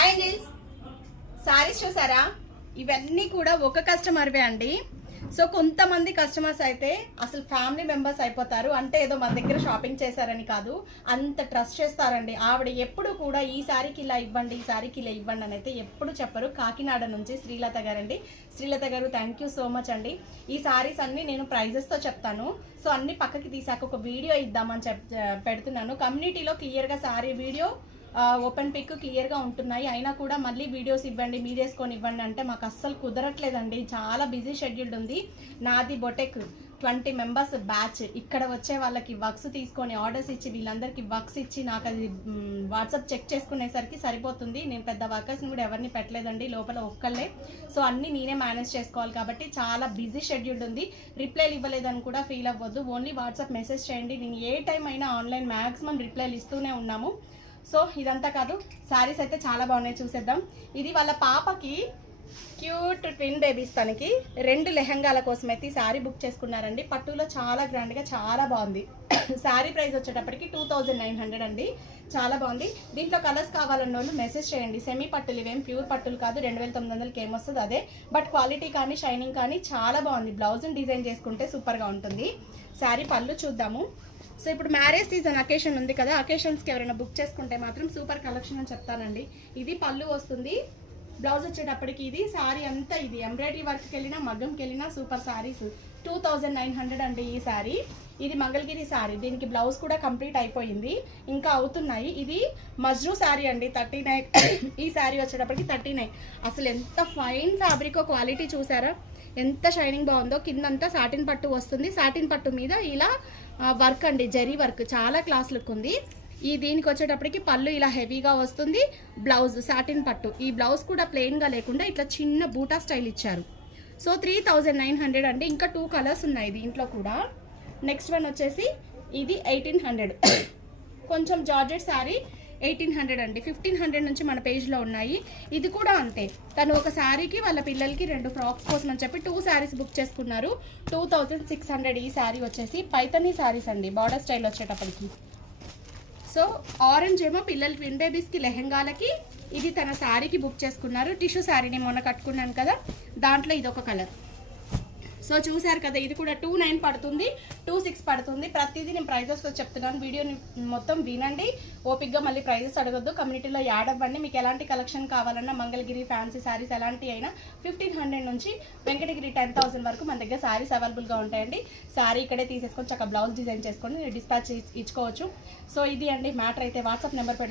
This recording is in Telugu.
హాయ్ ఏంజల్స్, సారీస్ చూసారా? ఇవన్నీ కూడా ఒక కస్టమర్వే అండి. సో కొంతమంది కస్టమర్స్ అయితే అసలు ఫ్యామిలీ మెంబర్స్ అయిపోతారు. అంటే ఏదో మన దగ్గర షాపింగ్ చేశారని కాదు, అంత ట్రస్ట్ చేస్తారండి. ఆవిడ ఎప్పుడు కూడా ఈ సారీకి ఇలా ఇవ్వండి, ఈ సారీకి ఇలా ఇవ్వండి అని అయితే ఎప్పుడు చెప్పరు. కాకినాడ నుంచి శ్రీలత గారండి. శ్రీలత గారు, థ్యాంక్ యూ సో మచ్ అండి. ఈ సారీస్ అన్ని నేను ప్రైజెస్తో చెప్తాను. సో అన్ని పక్కకి తీసాక ఒక వీడియో ఇద్దామని పెడుతున్నాను. కమ్యూనిటీలో క్లియర్గా సారీ వీడియో ఓపెన్ పిక్ క్లియర్గా ఉంటున్నాయి. అయినా కూడా మళ్ళీ వీడియోస్ ఇవ్వండి, మీదేసుకొని ఇవ్వండి అంటే మాకు అస్సలు కుదరట్లేదండి. చాలా బిజీ షెడ్యూల్డ్ ఉంది. నాది బొటెక్ 20 మెంబర్స్ బ్యాచ్. ఇక్కడ వచ్చే వాళ్ళకి వర్క్స్ తీసుకొని ఆర్డర్స్ ఇచ్చి వీళ్ళందరికీ వర్క్స్ ఇచ్చి నాకు అది వాట్సాప్ చెక్ చేసుకునేసరికి సరిపోతుంది. నేను పెద్ద వర్కర్స్ని కూడా ఎవరిని పెట్టలేదండి, లోపల ఒక్కళ్ళే. సో అన్నీ నేనే మేనేజ్ చేసుకోవాలి కాబట్టి చాలా బిజీ షెడ్యూల్డ్ ఉంది. రిప్లైలు ఇవ్వలేదని కూడా ఫీల్ అవ్వద్దు. ఓన్లీ వాట్సాప్ మెసేజ్ చేయండి. నేను ఏ టైం అయినా ఆన్లైన్ మ్యాక్సిమం రిప్లైలు ఇస్తూనే ఉన్నాము. సో ఇదంతా కాదు, శారీస్ అయితే చాలా బాగున్నాయి, చూసేద్దాం. ఇది వాళ్ళ పాపకి క్యూట్ ట్విన్ బేబీస్ తనకి 2 లెహంగాల కోసం అయితే ఈ శారీ బుక్ చేసుకున్నారండి. పట్టులో చాలా గ్రాండ్గా చాలా బాగుంది. శారీ ప్రైస్ వచ్చేటప్పటికి 2900 అండి. చాలా బాగుంది. దీంట్లో కలర్స్ కావాలన్న వాళ్ళు మెసేజ్ చేయండి. సెమీ పట్టులు ఇవేం ప్యూర్ పట్టులు కాదు. 2900కి ఏమొస్తుంది అదే. బట్ క్వాలిటీ కానీ షైనింగ్ కానీ చాలా బాగుంది. బ్లౌజ్ని డిజైన్ చేసుకుంటే సూపర్గా ఉంటుంది. శారీ పళ్ళు చూద్దాము. సో ఇప్పుడు మ్యారేజ్ సీజన్ అకేషన్ ఉంది కదా, అకేషన్స్కి ఎవరైనా బుక్ చేసుకుంటే మాత్రం సూపర్ కలెక్షన్ అని చెప్తానండి. ఇది పళ్ళు వస్తుంది. బ్లౌజ్ వచ్చేటప్పటికి ఇది శారీ అంతా ఇది ఎంబ్రాయిడరీ వర్క్కి వెళ్ళినా మగ్గంకి వెళ్ళినా సూపర్ శారీస్. 2900 అండి ఈ శారీ. ఇది మంగళగిరి శారీ. దీనికి బ్లౌజ్ కూడా కంప్లీట్ అయిపోయింది, ఇంకా అవుతున్నాయి. ఇది మజ్రూ శారీ అండి, 39. ఈ శారీ వచ్చేటప్పటికి 39. అసలు ఎంత ఫైన్ ఫ్యాబ్రిక్, క్వాలిటీ చూసారా ఎంత షైనింగ్ బాగుందో. కిందంతా సాటిన్ పట్టు వస్తుంది. సాటిన్ పట్టు మీద ఇలా వర్క్ అండి, జరీ వర్క్, చాలా క్లాస్ లుక్ ఉంది. ఈ దీనికి వచ్చేటప్పటికి పళ్ళు ఇలా హెవీగా వస్తుంది. బ్లౌజ్ సాటిన్ పట్టు. ఈ బ్లౌజ్ కూడా ప్లెయిన్గా లేకుండా ఇట్లా చిన్న బూటా స్టైల్ ఇచ్చారు. సో 3900 అండి. ఇంకా 2 కలర్స్ ఉన్నాయి దీంట్లో కూడా. నెక్స్ట్ వన్ వచ్చేసి ఇది 1800. కొంచెం జార్జెట్ శారీ 1800 అండి. 1500 నుంచి మన పేజ్లో ఉన్నాయి. ఇది కూడా అంతే. తను ఒక శారీకి వాళ్ళ పిల్లలకి 2 ఫ్రాక్స్ కోసం అని చెప్పి 2 శారీస్ బుక్ చేసుకున్నారు. 2600 ఈ శారీ వచ్చేసి పైతనీ శారీస్ అండి, బార్డర్ స్టైల్ వచ్చేటప్పటికి. సో ఆరెంజ్ ఏమో పిల్లల ట్విన్ బేబీస్కి లెహంగాలకి, ఇది తన శారీకి బుక్ చేసుకున్నారు. టిష్యూ శారీని మొన్న కట్టుకున్నాను కదా, దాంట్లో ఇదొక కలర్. సో చూసారు కదా, ఇది కూడా 29 పడుతుంది, 26 పడుతుంది. ప్రతిదీ నేను ప్రైజెస్తో చెప్తున్నాను. వీడియోని మొత్తం వినండి, ఓపిక్గా మళ్ళీ ప్రైజెస్ అడగొద్దు. కమ్యూనిటీలో యాడ్ అవ్వండి. మీకు ఎలాంటి కలెక్షన్ కావాలన్నా మంగళగిరి ఫ్యాన్సీ శారీస్ ఎలాంటి అయినా 1500 నుంచి వెంకటగిరి 10,000 వరకు మన దగ్గర శారీస్ అవైలబుల్గా ఉంటాయండి. శారీ ఇక్కడే తీసేసుకొని చక్కగా బ్లౌజ్ డిజైన్ చేసుకొని డిస్పాచ్ ఇచ్చుకోవచ్చు. సో ఇది అండి మ్యాటర్. అయితే వాట్సాప్ నెంబర్ పెడుతుంది.